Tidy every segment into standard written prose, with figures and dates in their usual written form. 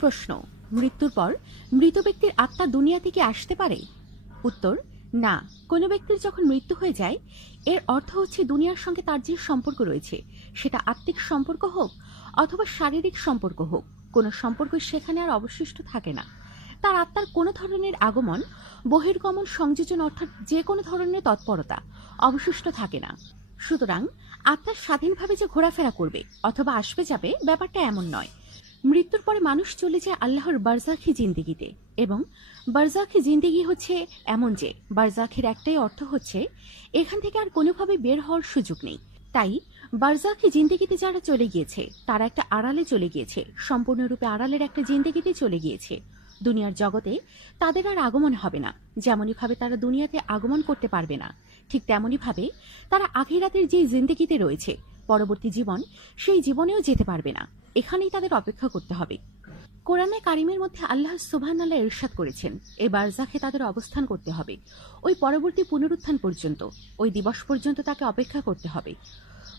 প্রশ্ন, মৃত্যুর পর মৃত ব্যক্তির আত্মা দুনিয়া থেকে আসতে পারে? উত্তর, না। কোনো ব্যক্তির যখন মৃত্যু হয়ে যায়, এর অর্থ হচ্ছে দুনিয়ার সঙ্গে তার যে সম্পর্ক রয়েছে, সেটা আত্মিক সম্পর্ক হোক অথবা শারীরিক সম্পর্ক হোক, কোনো সম্পর্ক সেখানে আর অবশিষ্ট থাকে না। তার আত্মার কোনো ধরনের আগমন, বহির্গমন, সংযোজন অর্থাৎ যে কোনো ধরনের তৎপরতা অবশিষ্ট থাকে না। সুতরাং আত্মা স্বাধীনভাবে যে ঘোরাফেরা করবে অথবা আসবে যাবে, ব্যাপারটা এমন নয়। মৃত্যুর পরে মানুষ চলে যায় আল্লাহর বারজাখি জিন্দেগিতে, এবং বারজাখি জিন্দেগি হচ্ছে এমন যে বারজাখের একটাই অর্থ হচ্ছে এখান থেকে আর কোনোভাবে বের হওয়ার সুযোগ নেই। তাই বারজাখি জিন্দেগিতে যারা চলে গিয়েছে তারা একটা আড়ালে চলে গিয়েছে, সম্পূর্ণরূপে আড়ালের একটা জিন্দেগিতে চলে গিয়েছে। দুনিয়ার জগতে তাদের আর আগমন হবে না। যেমনই ভাবে তারা দুনিয়াতে আগমন করতে পারবে না, ঠিক তেমনই ভাবে তারা আখিরাতের যে জিন্দেগিতে রয়েছে, পরবর্তী জীবন, সেই জীবনেও যেতে পারবে না। এখানেই তাদের অপেক্ষা করতে হবে। কোরআনে কারিমের মধ্যে আল্লাহ সুবহানাল্লাহ ইরশাদ করেছেন, এই বারজাখে তাদের অবস্থান করতে হবে। ওই পরবর্তী পুনরুত্থান পর্যন্ত, ওই দিবস পর্যন্ত তাকে অপেক্ষা করতে হবে।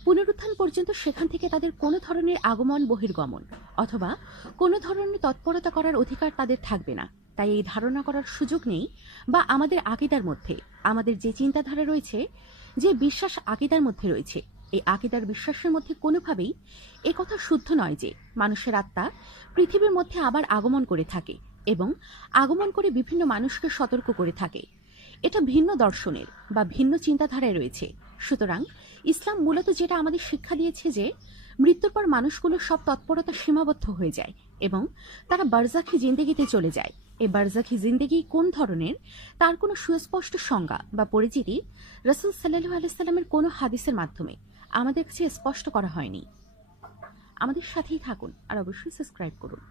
পুনরুত্থান পর্যন্ত সেখান থেকে তাদের কোনো ধরনের আগমন, বহির্গমন অথবা কোনো ধরনের তৎপরতা করার অধিকার তাদের থাকবে না। তাই এই ধারণা করার সুযোগ নেই, বা আমাদের আকীদার মধ্যে, আমাদের যে চিন্তাধারা রয়েছে, যে বিশ্বাস আকীদার মধ্যে রয়েছে, এই আকীদার বিশ্বাসের মধ্যে কোনোভাবেই এ কথা শুদ্ধ নয় যে মানুষের আত্মা পৃথিবীর মধ্যে আবার আগমন করে থাকে এবং আগমন করে বিভিন্ন মানুষকে সতর্ক করে থাকে। এটা ভিন্ন দর্শনের বা ভিন্ন চিন্তাধারায় রয়েছে। সুতরাং ইসলাম মূলত যেটা আমাদের শিক্ষা দিয়েছে যে মৃত্যুর পর মানুষগুলো সব তৎপরতা সীমাবদ্ধ হয়ে যায় এবং তারা বারজাখি জিন্দেগিতে চলে যায়। এই বারজাখি জিন্দেগি কোন ধরনের, তার কোনো সুস্পষ্ট সংজ্ঞা বা পরিচিতি রাসূল সাল্লাল্লাহু আলাইহি সাল্লামের কোনো হাদিসের মাধ্যমে আমাদের কাছে স্পষ্ট করা হয়নি। আমাদের সাথেই থাকুন আর অবশ্যই সাবস্ক্রাইব করুন।